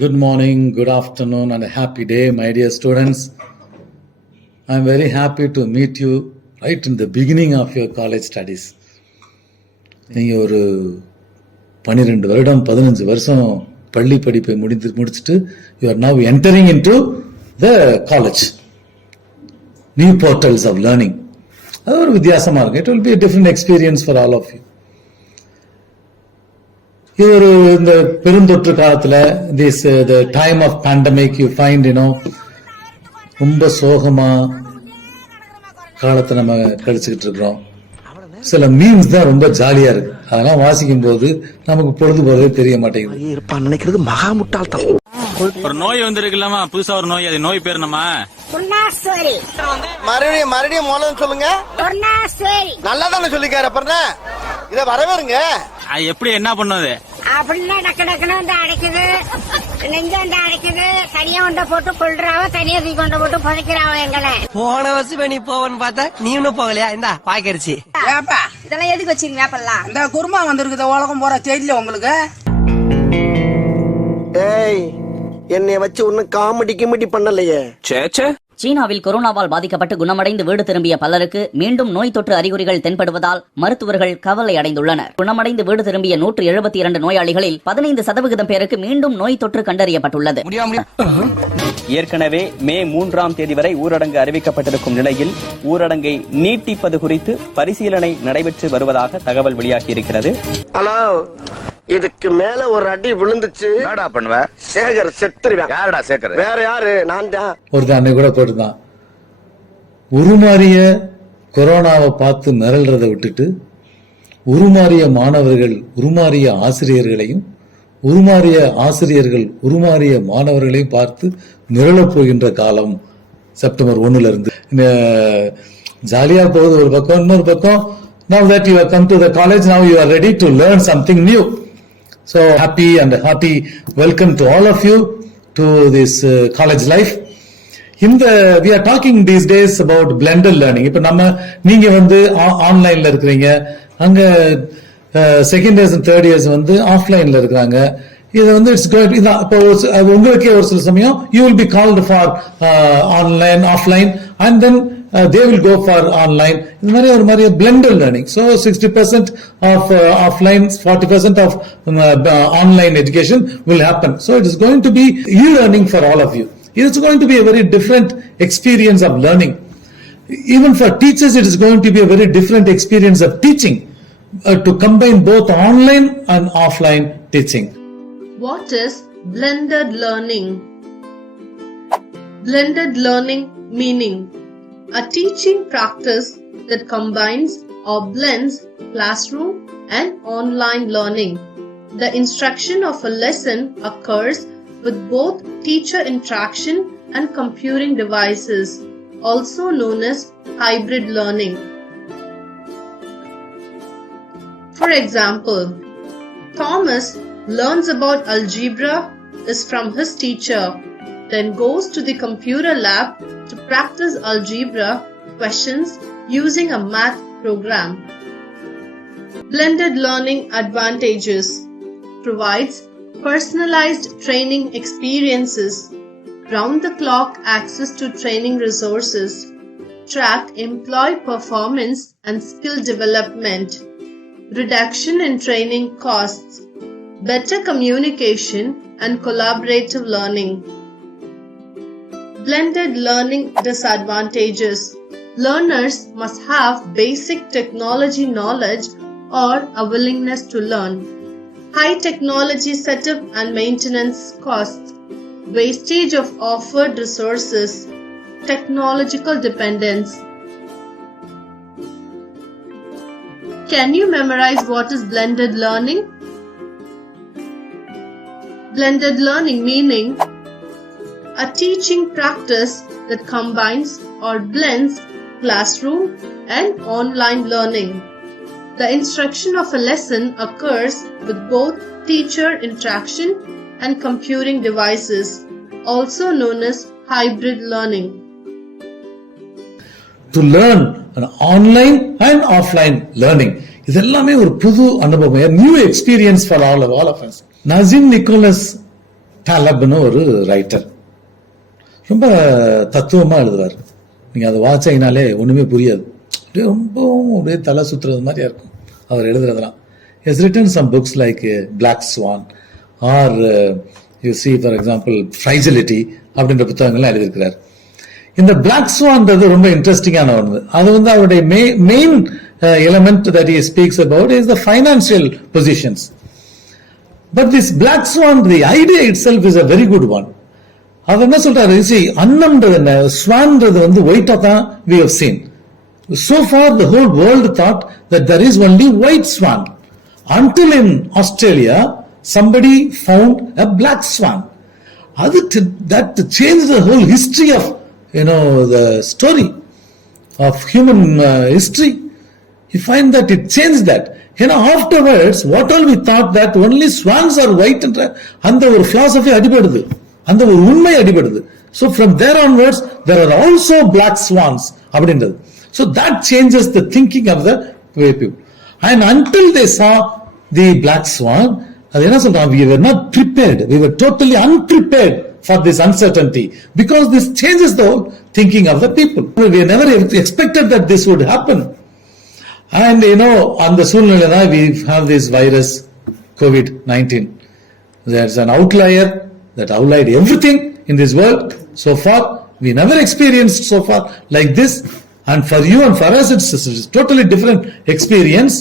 Good morning, good afternoon, and a happy day, my dear students. I am very happy to meet you right in the beginning of your college studies. நீங்கள் ஒரு 12 வருடம் 15 வருஷம் பள்ளி படிப்பை முடிச்சுட்டு you are now entering into the college. New portals of learning. அது ஒரு வித்தியாசமாக இருக்கும். It will be a different experience for all of you. இது ஒரு இந்த பெருந்தொற்று காலத்துல the time of pandemic you find ரொம்ப சோகமா காலத்தை நம்ம கழிச்சுக்கிட்டு இருக்கிறோம். சில மீம்ஸ் தான் ரொம்ப ஜாலியா இருக்கு. அதெல்லாம் வாசிக்கும் போது நமக்கு பொழுது போறதே தெரிய மாட்டேங்குது. நினைக்கிறது மகா முட்டாள்தான். ஒரு நோய் வந்திருக்குல்லமா, புதுசா ஒரு நோய். அது நோய் பேர் நம்ம மறுபடியும் மூலம் சொல்லுங்க. நல்லா தானே சொல்லிக்காரு. அப்புறம் இத வரவேறுங்க. எப்படி என்ன பண்ணுது அப்படின்னா டக்கு டக்குன்னு வந்து அடைக்குது, நெஞ்ச வந்து அடைக்குது. தனியா கொண்ட போட்டு கொள்றாவ, தனியா தூக்கி கொண்ட போட்டு புதைக்கிறாவ. எங்களை போன வருஷம் நீ போவன்னு பார்த்தா நீ இன்னும் போகலையா? இந்த பாய்க்கரிச்சு இதெல்லாம் எதுக்கு வச்சிருக்கீங்க? அப்பெல்லாம் இந்த குருமா வந்திருக்குது. உலகம் போற தெரியல உங்களுக்கு. ஏய், என்னைய வச்சு ஒன்னும் காமெடி பண்ணலையே. சீனாவில் கொரோனாவால் பாதிக்கப்பட்டு குணமடைந்து வீடு திரும்பிய பலருக்கு மீண்டும் நோய் தொற்று அறிகுறிகள் தென்படுவதால் மருத்துவர்கள் கவலை அடைந்துள்ளனர். குணமடைந்து வீடு திரும்பிய 172 நோயாளிகளில் 15% பேருக்கு மீண்டும் நோய் தொற்று கண்டறியப்பட்டுள்ளது. ஏற்கனவே மே 3ஆம் தேதி வரை ஊரடங்கு அறிவிக்கப்பட்டிருக்கும் நிலையில் ஊரடங்கை நீட்டிப்பது குறித்து பரிசீலனை நடைபெற்று வருவதாக தகவல் வெளியாகியிருக்கிறது. ஹலோ, இதுக்கு மேல ஒரு அடி விழுந்துச்சு பண்ணுவ சேகர் செத்துருவேன். யாரடா சேகர்? வேற யாரு? நான் தான். ஒரு அன்னை கூட போட்டுதான் உருமாறிய கொரோனாவை பார்த்து மிரள்றதை விட்டுட்டு உருமாறிய மாணவர்கள் உருமாறிய ஆசிரியர்களையும் உருமாறிய ஆசிரியர்கள் உருமாறிய மாணவர்களையும் பார்த்து மிரளப் போகின்ற காலம் செப்டம்பர் 1 இருந்து ஜாலியா போகுது ஒரு பக்கம். இன்னொரு பக்கம் now that you have come to the college, now you are ready to learn something new. So happy and hearty welcome to all of you to this college life. We are talking these days about blended learning. இப்ப நீங்க வந்து ஆன்லைன்ல இருக்கிறீங்க, அங்க second years and third years வந்து ஆஃப்லைன்ல இருக்கிறாங்க. இது வந்து இட்ஸ் உங்களுக்கே ஒரு சில சமயம் you will be called for online offline and then they will go for online. இது மாதிரி ஒரு மாதிரி blended learning. So 60% of offline, 40% of online education will happen. So it is going to be e-learning for all of you. It's going to be a very different experience of learning. Even for teachers, it is going to be a very different experience of teaching, to combine both online and offline teaching. What is blended learning? Blended learning meaning a teaching practice that combines or blends classroom and online learning. The instruction of a lesson occurs with both teacher interaction and computing devices, also known as hybrid learning. For example, Thomas learns about algebra is from his teacher, then goes to the computer lab to practice algebra questions using a math program. Blended learning advantages: provides personalized training experiences, round-the-clock access to training resources, track employee performance and skill development, reduction in training costs, better communication and collaborative learning. Blended learning disadvantages. Learners must have basic technology knowledge or a willingness to learn. High technology setup and maintenance costs. Wastage of offered resources. Technological dependence. Can you memorize what is blended learning? Blended learning meaning a teaching practice that combines or blends classroom and online learning. The instruction of a lesson occurs with both teacher interaction and computing devices, also known as hybrid learning. To learn an online and offline learning. இதெல்லாமே ஒரு புது அனுபவம், new experience for all of us. Nassim Nicholas டாலப்னு ஒரு writer, ரொம்ப தத்துவமா எழுதுவார். நீங்க அதை வாட்சிங்கனாலே ஒண்ணுமே புரியாது, அப்படியே ரொம்பவும் அப்படியே தலை சுத்துறது மாதிரியா இருக்கும் அவர் எழுதுறதெல்லாம். He has written some books like Black Swan or you see for example Fragility அப்படின்ற புத்தகங்கள்லாம் எழுதியிருக்கிறார். இந்த பிளாக் ஸ்வான்றது ரொம்ப இன்ட்ரெஸ்டிங்கான ஒன்று. அது வந்து அவருடைய main element that he speaks about is the financial positions. But this black swan, the idea itself is a very good one. அவர் என்ன சொல்றாரு, அன்னம்ன்றது என்ன, ஸ்வான்ன்றது வந்து ஒயிட்டா தான் we have seen. So far the whole world thought that there is only white swan until in Australia somebody found a black swan. That changed the whole history of the story of human history. You find that it changed that. Afterwards what all we thought that only swans are white and the philosophy adipadudhu, and the unmai adipadudhu. So from there onwards there are also black swans abindrathu. So that changes the thinking of the people. And until they saw the black swan, we were not prepared, we were totally unprepared for this uncertainty, because this changes the whole thinking of the people. We never expected that this would happen. And on the Sulnala we have this virus COVID-19. There's an outlier that outlied everything in this world so far. We never experienced so far like this, and for you and for us it's a totally different experience,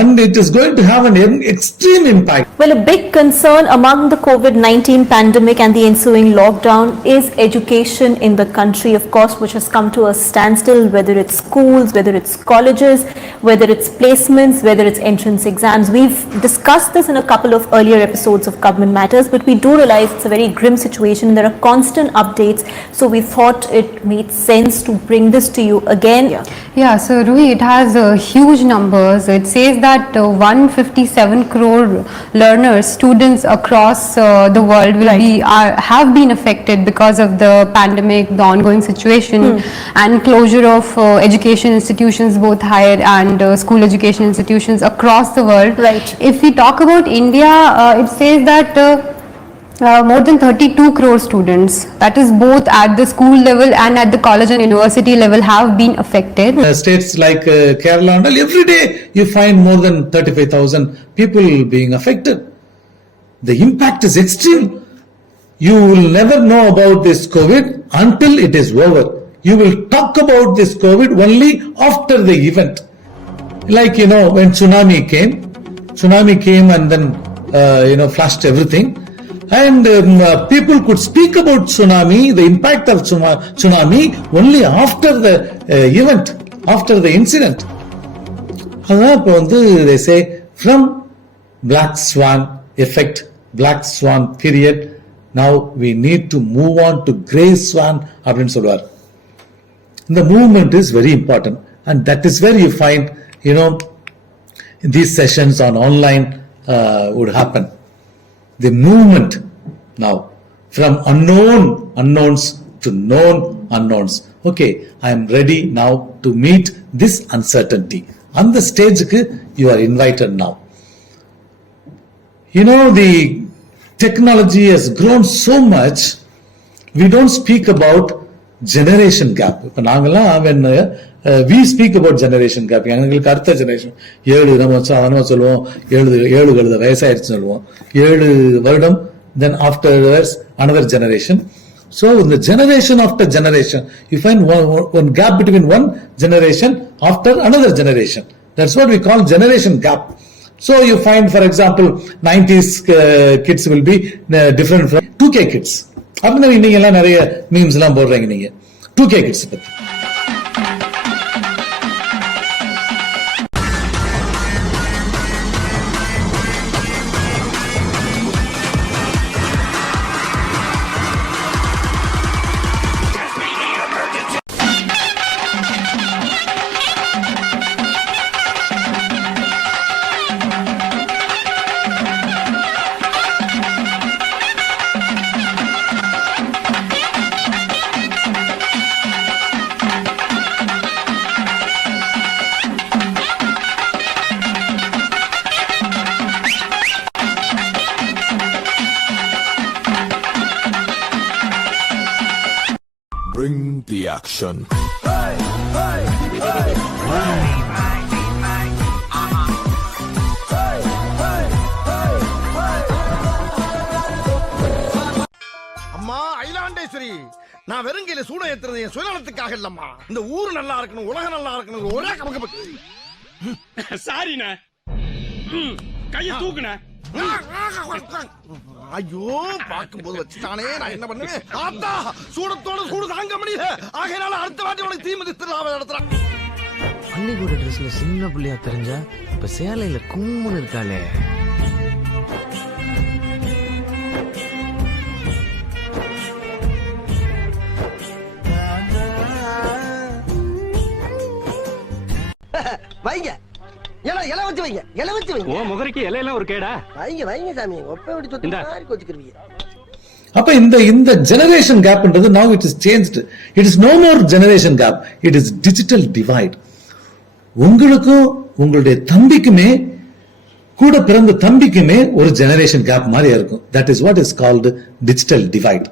and it is going to have an extreme impact. Well, a big concern among the COVID-19 pandemic and the ensuing lockdown is education in the country, of course, which has come to a standstill, whether it's schools, whether it's colleges, whether it's placements, whether it's entrance exams. We've discussed this in a couple of earlier episodes of Government Matters, but we do realize it's a very grim situation. There are constant updates, so we thought it made sense to bring this to you again. Yeah, so Rui, it has huge numbers. It says that 157 crore learners, students across the world will have been affected because of the pandemic, the ongoing situation, and closure of education institutions, both higher and school education institutions across the world. Right. If we talk about India, it says that more than 32 crore students, that is both at the school level and at the college and university level, have been affected. States like Kerala and all, every day you find more than 35,000 people being affected. The impact is extreme. You will never know about this COVID until it is over. You will talk about this COVID only after the event. Like when tsunami came and then flushed everything. And people could speak about tsunami, the impact of tsunami only after the event, after the incident. They say from black swan effect, black swan period, now we need to move on to grey swan. The movement is very important, and that is where you find these sessions on online would happen. The movement now from unknowns to known unknowns. Okay, I am ready now to meet this uncertainty. On the stage you are invited now. The technology has grown so much, we don't speak about generation gap. இப்ப நாங்கெல்லாம் we speak about generation gap. எங்களுக்கு அடுத்த generation 7 நம்ம சொல்லுவோம் 7 கழுத வயசாயிருச்சு சொல்லுவோம் 7 வருடம், then afterwards another generation. So in the generation after generation you find one gap between one generation after another generation. That's what we call generation gap. So you find, for example, 90s kids will be different from 2K kids. அப்படின்னா நீங்க எல்லாம் நிறைய memes எல்லாம் போடுறீங்க நீங்க 2K kids பத்தி. Bring the action. அம்மா ஐலாண்டேஸ்வரி, நான் வெறுங்கையில சூட ஏத்துறது என் சுயநலத்துக்காக இல்லம்மா. இந்த ஊர் நல்லா இருக்கணும், உலகம் நல்லா இருக்கணும், ஒரே கமக்க. சாரிண்ணே, கைய தூக்குன. ஐயோ, பார்க்கும்போது வச்சுட்டானே, நான் என்ன பண்ணுவேன்? ஆத்தா, சூடத்தோட சூடு தாங்க முடியல. ஆகையால அடுத்த வாட்டி உனக்கு தீ மிதித்துலாம் நடத்துறான். பள்ளிக்கூட ட்ரெஸ்ல சின்ன பிள்ளையா தெரிஞ்சா இப்ப சேலையில கும்முன்னு இருக்காளே. வைங்க, இலை வச்சு வைங்க, இலை வச்சு வைங்க. ஓ முகரிக்கு இலையெல்லாம் ஒரு கேடா? வைங்க வைங்க சாமி, ஒப்ப விட்டு சொத்து மாதிரி கொச்சுக்கிறீங்க. அப்ப இந்த generation கேப்ன்றது now it is changed. It is no more generation gap. It is digital divide. உங்களுக்கும் உங்களுடைய தம்பிக்குமே, கூட பிறந்த தம்பிக்குமே ஒரு ஜெனரேஷன் கேப் மாதிரி இருக்கும். That is what is called digital divide.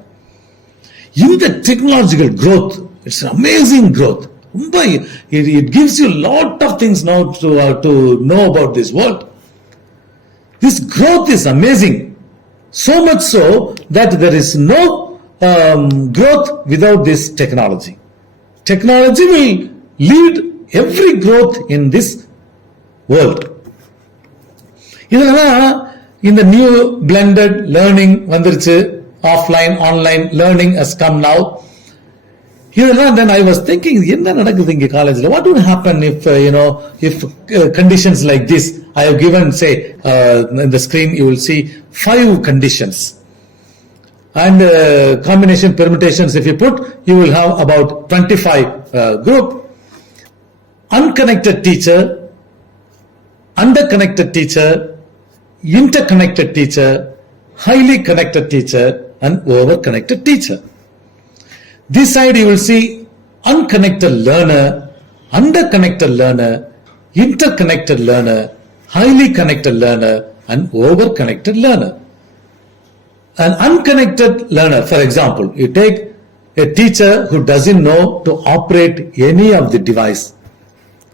In the technological growth, it's an amazing growth. It gives you a lot of things now to know about this world. This growth is amazing. So much so that there is no growth without this technology. Technology will lead every growth in this world. இதெல்லாம் இந்த new blended learning வந்துருச்சு. Offline, online learning has come now. இதெல்லாம் then I was thinking, என்ன நடக்குது இங்க காலேஜ்ல? What would happen if if conditions like this? I have given, say, in the screen you will see 5 conditions, and combination permutations if you put, you will have about 25 group. Unconnected teacher, underconnected teacher, interconnected teacher, highly connected teacher, and over-connected teacher. This side you will see unconnected learner, underconnected learner, interconnected learner, highly connected learner, and over-connected learner. An unconnected learner, for example, you take a teacher who doesn't know to operate any of the device.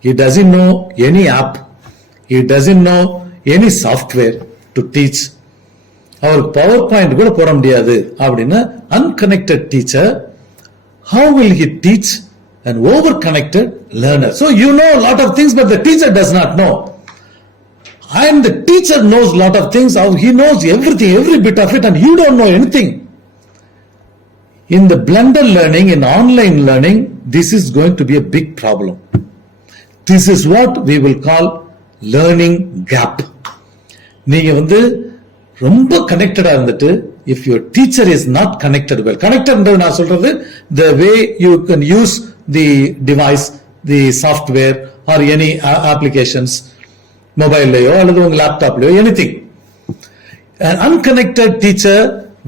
He doesn't know any app. He doesn't know any software to teach. அவருக்கு power point கூட போட முடியாது அப்படின்னா unconnected teacher, how will he teach an over-connected learner? So you know a lot of things, but the teacher does not know. And the teacher knows a lot of things. He knows everything, every bit of it, and you don't know anything. In the blended learning, in online learning, this is going to be a big problem. This is what we will call learning gap. நீங்க ரொம்ப கனெக்டடா இருந்துட்டு, if your teacher is not connected well, connected நான் சொல்றது the way you can use the device, the software or any applications, mobileலயோ அல்லது உங்க லேப்டாப்லயோ, anything. An unconnected teacher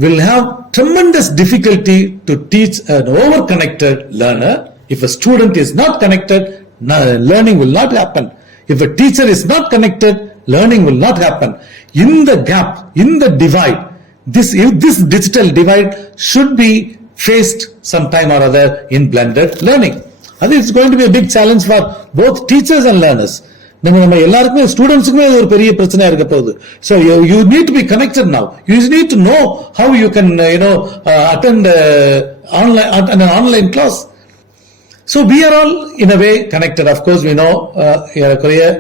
will have tremendous difficulty to teach an over-connected learner. If a student is not connected, learning will not happen. If a teacher is not connected, learning will not happen. In the gap, in the divide, this digital divide should be faced some time or other in blended learning. I think it's going to be a big challenge for both teachers and learners. நம்ம எல்லாருக்குமே ஸ்டூடெண்ட்ஸுக்குமே ஒரு பெரிய பிரச்சனையா இருக்க போகுது. So you need to be connected now. You need to know how you can attend an online class. So we are all in a way connected. Of course, we know Korea,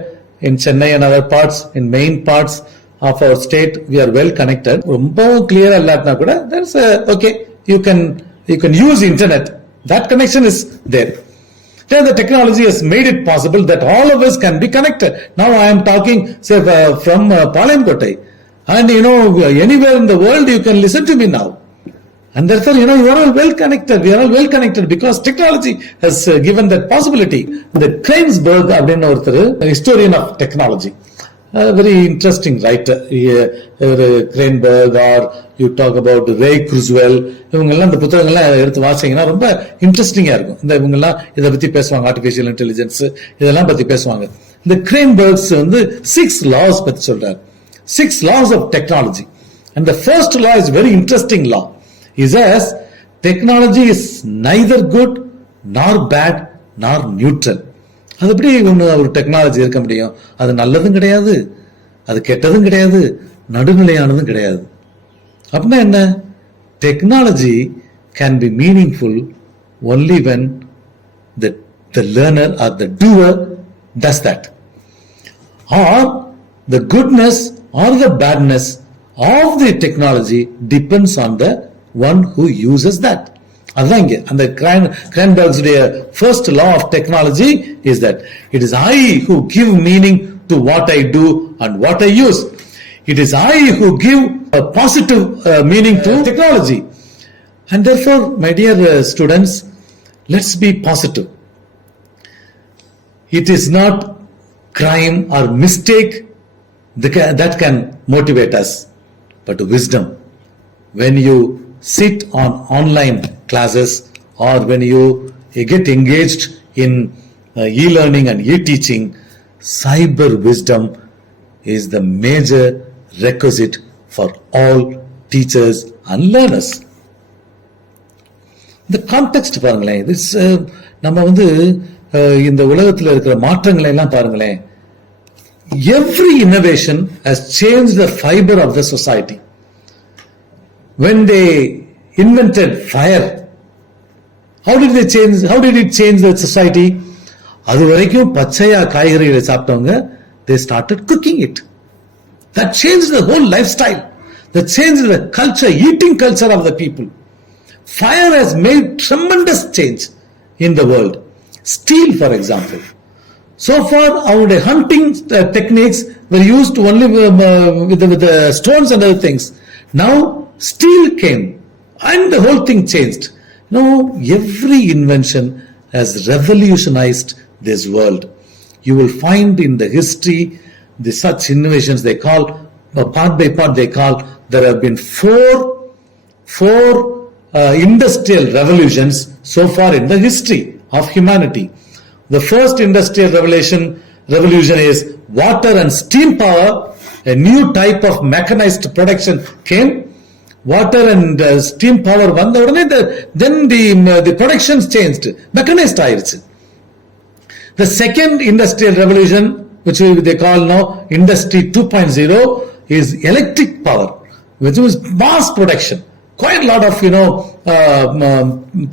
in Chennai and other parts, in main parts of our state, we are well connected. ரொம்ப clear இல்லாட்டினா கூட there's okay, you can use internet. That connection is there. Then the technology has made it possible that all of us can be connected. Now I am talking, say, from Palayamkottai, and anywhere in the world you can listen to me now. And therefore, you are all well connected. We are all well connected because technology has given that possibility. The Kreinsberg, a historian of technology, a very interesting writer. Kreinsberg, or you talk about Ray Kurzweil. இவங்கெல்லாம் இந்த புத்தகங்கள்லாம் எடுத்து வாசிங்கன்னா ரொம்ப இன்ட்ரெஸ்டிங்கா இருக்கும். இவங்கெல்லாம் இதை பத்தி பேசுவாங்க, ஆர்டிபிஷியல் இன்டெலிஜென்ஸ் இதெல்லாம் பத்தி பேசுவாங்க. இந்த கிரேன்பர்க்ஸ் 6 laws பத்தி சொல்றாரு. 6 laws of technology. And the first law is very interesting law. He says technology is neither good nor bad nor neutral. அது எப்படி ஒரு டெக்னாலஜி இருக்க முடியும்? அது நல்லதும் கிடையாது, அது கெட்டதும் கிடையாது, நடுநிலையானதும் கிடையாது. அப்படின்னா என்ன? Technology can be meaningful only when the learner or the doer does that. Or the goodness or the badness of the technology depends on the one who uses that. அதுதான் இங்க அந்த Kreinsberg's first law of technology is that it is I who give meaning to what I do and what I use. It is I who give a positive meaning to technology. And therefore, my dear students, let's be positive. It is not crime or mistake that can motivate us, but wisdom. When you sit on online classes or when you get engaged in e-learning and e-teaching, cyber wisdom is the major requisite for all teachers and learners. இந்த context பாருங்களேன். நம்ம இந்த உலகத்தில் இருக்கிற மாற்றங்களை எல்லாம் பாருங்களேன். Every innovation has changed the fiber of the society. When they invented fire, how did it change the society? அது வரைக்கும் பச்சையா காய்கறிகளை சாப்பிட்டவங்க, they started cooking it. That changed the whole lifestyle. That changed the culture, eating culture of the people. Fire has made tremendous change in the world. Steel, for example. So far, our hunting techniques were used only with the stones and other things. Now, steel came and the whole thing changed. Now, every invention has revolutionized this world. You will find in the history such innovations they call, part by part they call, there have been four industrial revolutions so far in the history of humanity. The first industrial revolution is water and steam power. A new type of mechanized production came. Water and steam power vanda udane then the productions changed, mechanized ஆயிருச்சு. The second industrial revolution, which they call now industry 2.0, is electric power, which was mass production. Quite a lot of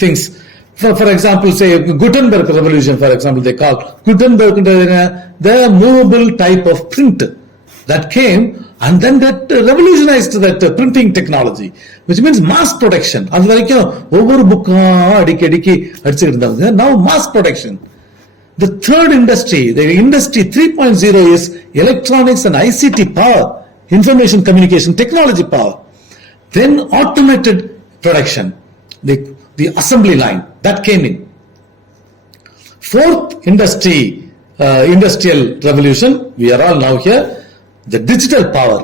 things. For example, say Gutenberg revolution, for example, they call Gutenberg the movable type of print that came, and then that revolutionized that printing technology, which means mass production. அது வரைக்கும் ஒவ்வொரு புக்கும் அடிக்கி அடிச்சுக்கிட்டு இருந்தாங்க. Now mass production. The third industry, the industry 3.0, is electronics and ICT power, information communication technology power. Then automated production, the assembly line that came in. Fourth industrial revolution, we are all now here, the digital power.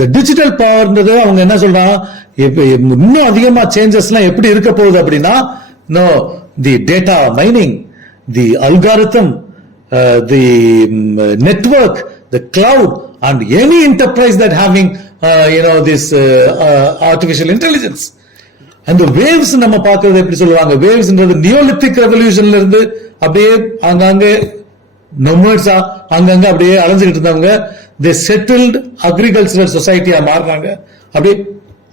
The digital power அவங்க என்ன சொல்றாங்க, இன்னும் அதிகமா சேஞ்சஸ்லாம் எப்படி இருக்க போகுது அப்படின்னா, no, the data mining, the algorithm, the network, the cloud, and any enterprise that having this artificial intelligence. அந்த வேவ்ஸ் நம்ம பார்க்கறது எப்படி சொல்லுவாங்க, வேவ்ஸ்ன்றது நியோலித்திக் ரெவல்யூஷன்ல இருந்து அப்படியே அங்கங்க நொமர்ஸா அங்கங்க அப்படியே அலைஞ்சுக்கிட்டு இருந்தவங்க they settled agricultural society மாறுறாங்க. அப்படியே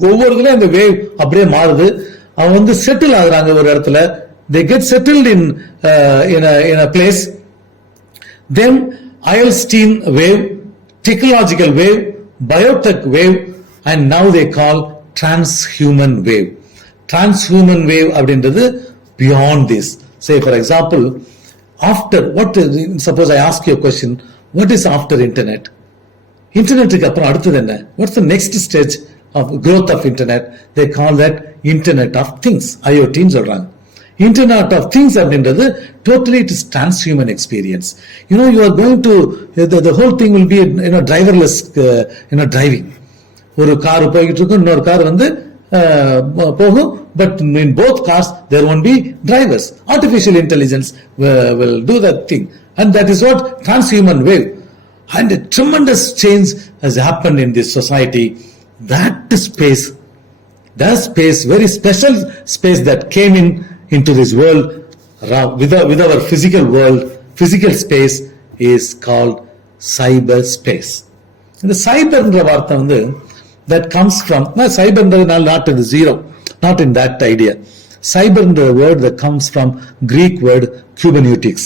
ஒவ்வொருத்தரும் அந்த வேவ் அப்படியே மாறுது. அவங்க வந்து செட்டில் ஆகுறாங்க ஒரு இடத்துல. they get settled in a place. Then Einstein wave, technological wave, biotech wave, and now they call transhuman wave. Transhuman wave அப்படின்றது beyond this. Say for example, after suppose I ask you a question, what is after internet? இன்டர்நெட்டுக்கு அப்புறம் அடுத்தது என்ன? What's the next stage of growth of internet? They call that internet of things, IoT ன்னு சொல்றாங்க. Internet of things அப்படின்றது totally it is transhuman experience. You are going to the whole thing will be driverless driving. ஒரு car போயிட்டு இருக்கும், இன்னொரு car வந்து போகும், but in both cars there won't be drivers. Artificial intelligence will do that thing, and that is what transhuman wave. And a tremendous change has happened in this society. That space, very special space that came into this world with our physical world, physical space is called cyberspace. இந்த cyberன்ற வார்த்தை வந்து that comes from cyber not in the zero, not in that idea. Cyber என்ற word that comes from Greek word Kubernetes.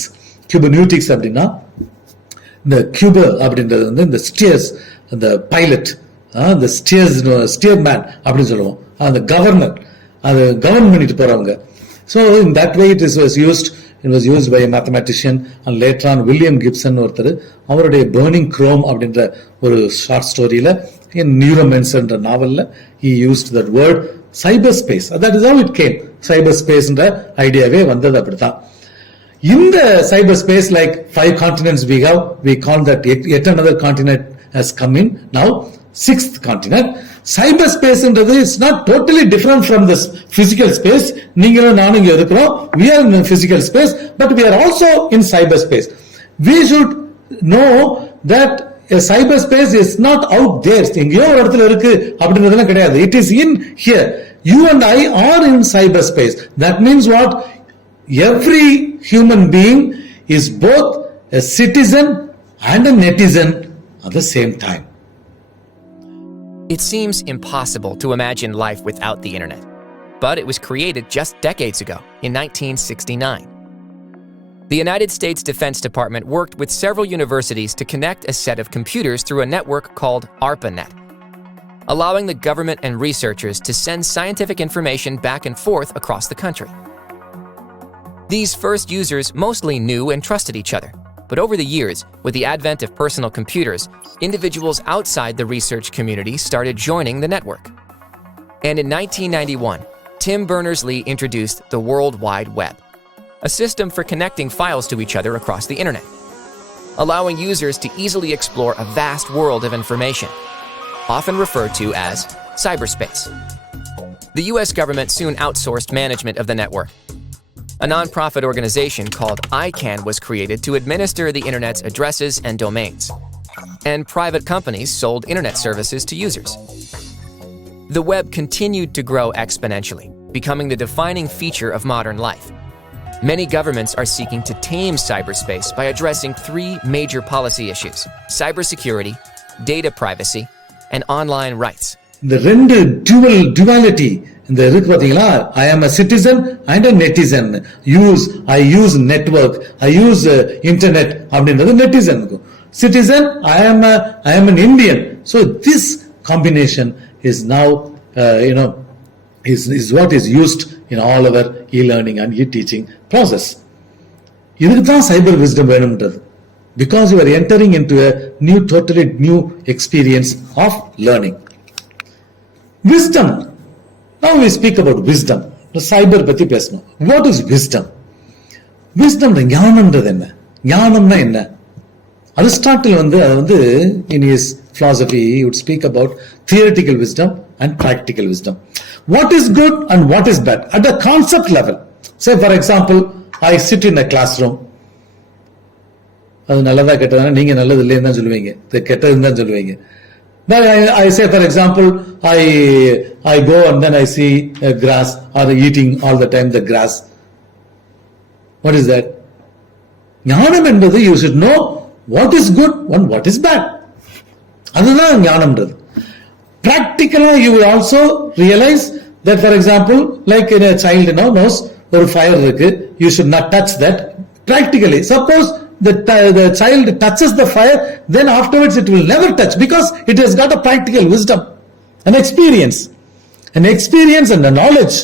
Kubernetes அப்படின்னா இந்த கியூபர் அப்படின்றது வந்து இந்த ஸ்டியர்ஸ், அந்த பைலட், இந்த ஸ்டியர்மேன் அப்படின்னு சொல்லுவோம், அந்த கவர்னர், அது கவர்ன் பண்ணிட்டு போறவங்க. So in that way it was used by mathematician and later on William Gibson ஒருத்தர் அவருடைய பர்னிங் குரோம் அப்படின்ற ஒரு ஷார்ட் ஸ்டோரியில இன் நியூரோமென்ஸ் என்ற நாவல்ல he used that word cyberspace. That is how it came. cyberspaceன்ற ஐடியாவே வந்தது அப்படித்தான். In the cyberspace, like 5 continents we call that yet another continent has come in. Now, 6th continent. Cyberspace is not totally different from this physical space. நீங்களும் நானும் இங்க இருக்கிறோம். We are in physical space, but we are also in cyberspace. We should know that a cyberspace is not out there. எங்கேயோ ஒரு இடத்துல இருக்கு அப்படின்றதெல்லாம் கிடையாது. It is in here. You and I are in cyberspace. That means what? Every human being is both a citizen and a netizen at the same time. It seems impossible to imagine life without the internet, but it was created just decades ago in 1969. The United States Defense Department worked with several universities to connect a set of computers through a network called ARPANET, allowing the government and researchers to send scientific information back and forth across the country. These first users mostly knew and trusted each other, but over the years, with the advent of personal computers, individuals outside the research community started joining the network. And in 1991, Tim Berners-Lee introduced the World Wide Web, a system for connecting files to each other across the internet, allowing users to easily explore a vast world of information, often referred to as cyberspace. The US government soon outsourced management of the network. A non-profit organization called ICANN was created to administer the internet's addresses and domains, and private companies sold internet services to users. The web continued to grow exponentially, becoming the defining feature of modern life. Many governments are seeking to tame cyberspace by addressing 3 major policy issues: cybersecurity, data privacy, and online rights. இந்த ரெண்டு duality இந்த இருக்கு பாத்தீங்களா, I am a citizen and a netizen. I use network, I use internet அப்படின்றது netizen. Citizen, I am an Indian. So this combination is now is what is used in all our e-learning and e-teaching process. இதுக்கு தான் cyber wisdom வேணும்ன்றது. Because you are entering into a totally new experience of learning. Wisdom. Now we speak about wisdom. Cyber பத்தி பேசணும். What is wisdom? Wisdom ஞானம்ன்றது என்ன? ஞானம்னா என்ன? Aristotle அது in his philosophy he would speak about theoretical wisdom and practical wisdom. What is good and what is bad at the concept level. Say for example, I sit in a classroom. அது நல்லதா கெட்டதா நீங்க நல்லது இல்லைன்னு தான் சொல்லுவீங்க, கெட்டதுன்னு தான் சொல்லுவீங்க. Now I say, for example, I go and then I see grass or eating all the time the grass. What is that? ஞானம் என்பது you should know what is good and what is bad. அதுதான் ஞானம்ன்றது. Practically you will also realize that, for example, like in a child knows ஒரு fire இருக்கு, you should not touch that. Practically, suppose the child touches the fire, then afterwards it will never touch because it has got a practical wisdom, an experience and a knowledge.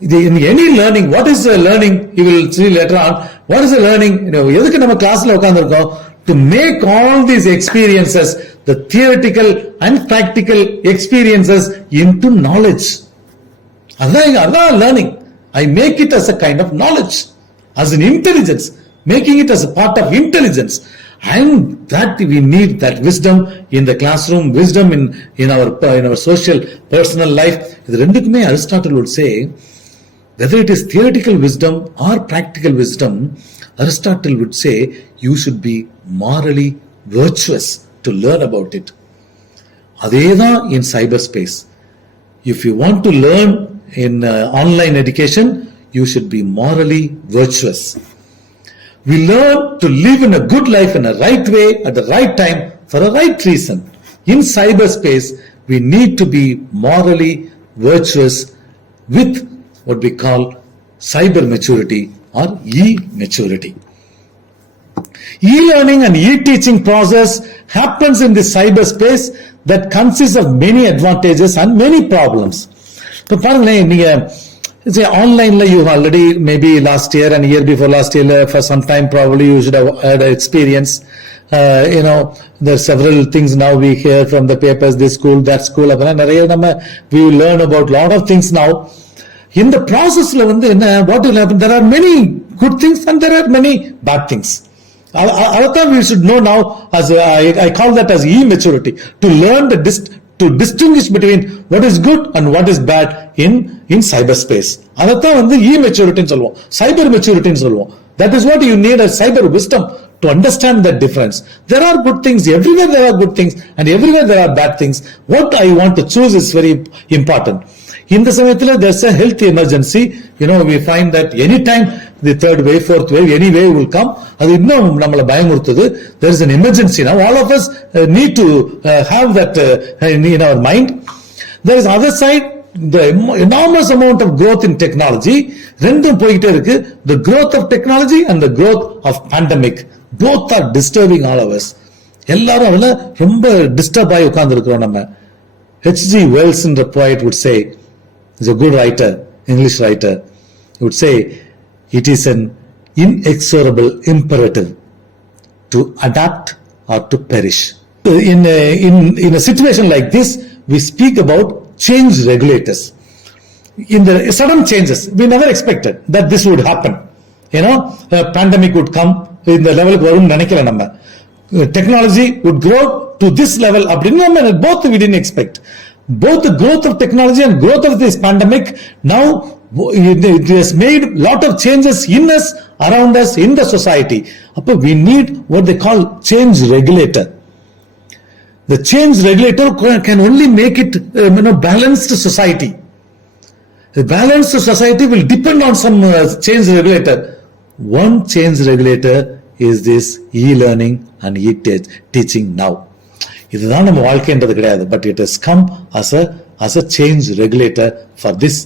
In any learning, what is the learning? You will see later on. What is the learning? எதுக்கு நம்ம கிளாஸ்ல உட்கார்ந்திருக்கோம்? To make all these experiences, the theoretical and practical experiences, into knowledge. அதான் learning. I make it as a kind of knowledge, as an intelligence, making it as a part of intelligence. And that we need that wisdom in the classroom, wisdom in our social, personal life. இது ரெண்டுக்குமே Aristotle would say, whether it is theoretical wisdom or practical wisdom, Aristotle would say you should be morally virtuous to learn about it. Adeda in cyberspace. If you want to learn in online education, you should be morally virtuous. We learn to live in a good life in a right way at the right time for a right reason. In cyberspace, we need to be morally virtuous with what we call cyber maturity or e-maturity. E-learning and e-teaching process happens in the cyberspace that consists of many advantages and many problems. So, online you already maybe last year and year before last year for some time probably you should have had experience. There are several things now we hear from the papers, this school, that school. We learn about a lot of things now. In the process, what will happen? There are many good things and there are many bad things. We should know now, as I call that as e-maturity, to learn to distinguish between what is good and what is bad in cyberspace. That's e-maturity, cyber maturity. That is what you need as cyber wisdom to understand that difference. There are good things, everywhere there are good things and everywhere there are bad things. What I want to choose is very important. In the Samathila, there's a health emergency. We find that anytime the third wave, fourth wave, any wave will come. There is an emergency now. All of us need to have that in our mind. There is other side, the enormous amount of growth in technology. The growth of technology and the growth of pandemic. Both are disturbing all of us. எல்லாரும் ரொம்ப disturb ஆகி உட்கார்ந்துருக்கிறோம் நம்ம. H.G. Wells in the poet would say, he's a good writer, English writer, he would say, it is an inexorable imperative to adapt or to perish. In a situation like this, we speak about change regulators. In the sudden changes, we never expected that this would happen. A pandemic would come in the level of technology would grow to this level. Both we didn't expect. Both the growth of technology and growth of this pandemic, now it has made a lot of changes in us, around us, in the society. We need what they call change regulator. The change regulator can only make it balanced society. The balanced society will depend on some change regulator. One change regulator is this e-learning and e-teaching now. இதுதான் நம்ம வாழ்க்கைன்றது கிடையாது, but it has come as a change regulator for this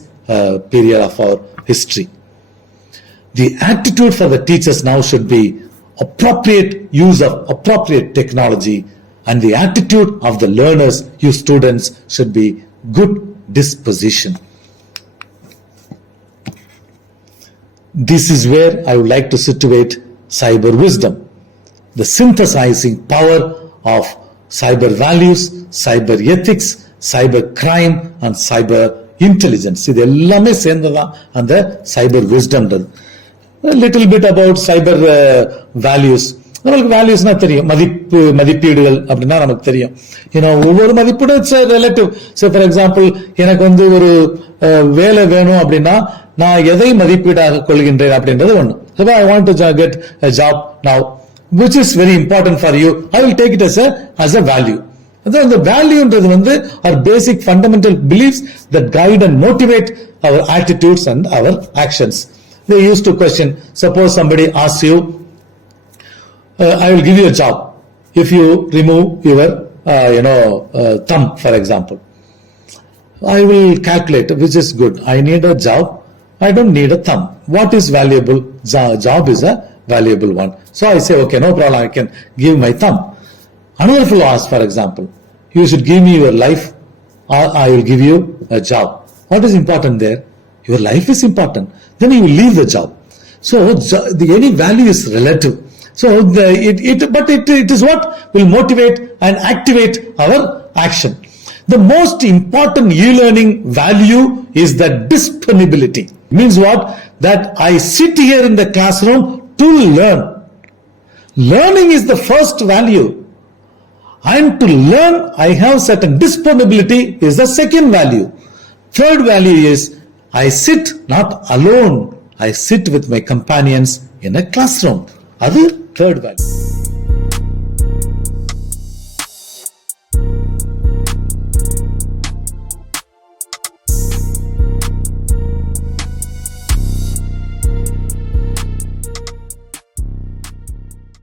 period of our history. The attitude for the teachers now should be appropriate use of appropriate technology, and the attitude of the learners, you students, should be good disposition. This is where I would like to situate cyber wisdom, the synthesizing power of cyber values, cyber ethics, cyber crime and cyber intelligence. இது எல்லாமே சேர்ந்ததான் அந்த cyber wisdom. A little bit about cyber values. நமக்கு வேல்யூஸ்னா தெரியும், மதிப்பீடுகள் அப்படின்னா நமக்கு தெரியும். ஒவ்வொரு மதிப்பீடும் it's relative. So for example, எனக்கு ஒரு வேலை வேணும் அப்படின்னா நான் எதை மதிப்பீடாக கொள்கின்றேன் அப்படின்றது ஒண்ணு. So I want to get a job now, which is very important for you. I will take it as a value. அதான் இந்த வேல்யூன்றது வந்து our basic fundamental beliefs that guide and motivate our attitudes and our actions. They used to question, suppose somebody asks you, I will give you a job if you remove your thumb, for example. I will calculate which is good. I need a job. I don't need a thumb. What is valuable? Job is a valuable one. So I say, okay, no problem. I can give my thumb. Another fellow asks, for example, you should give me your life or I will give you a job. What is important there? Your life is important. Then you will leave the job. So any value is relative. So it is what will motivate and activate our action. The most important e-learning value is the disponibility. Means what? That I sit here in the classroom to learn. Learning is the first value. And to learn, I have certain disponibility is the second value. Third value is I sit not alone. I sit with my companions in a classroom. That's the third value.